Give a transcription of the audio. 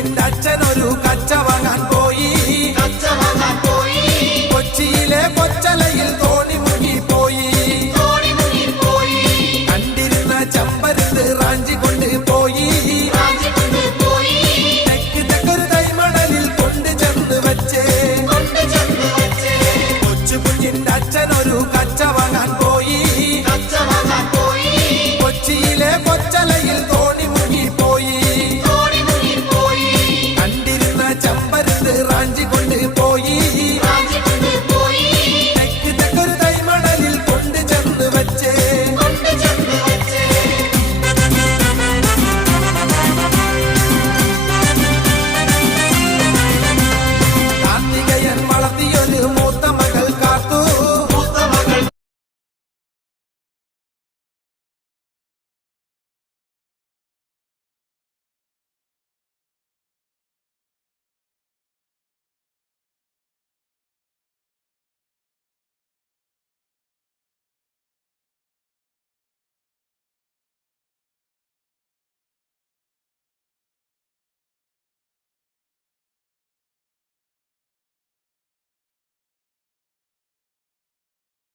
കുഞ്ഞിന്റെ അച്ഛനൊരു കച്ച വാങ്ങാൻ പോയി. കൊച്ചിയിലെ കൊച്ചലയിൽ തോണി മുങ്ങിപ്പോയി. കണ്ടിരുന്ന ചമ്പരത്ത് റാഞ്ചി കൊണ്ട് പോയി. തെക്കൊരു തൈമണലിൽ കൊണ്ട് ചെന്ന് വെച്ചേ. കൊച്ചു കുഞ്ഞിന്റെ അച്ഛനൊരു കച്ച വാങ്ങാൻ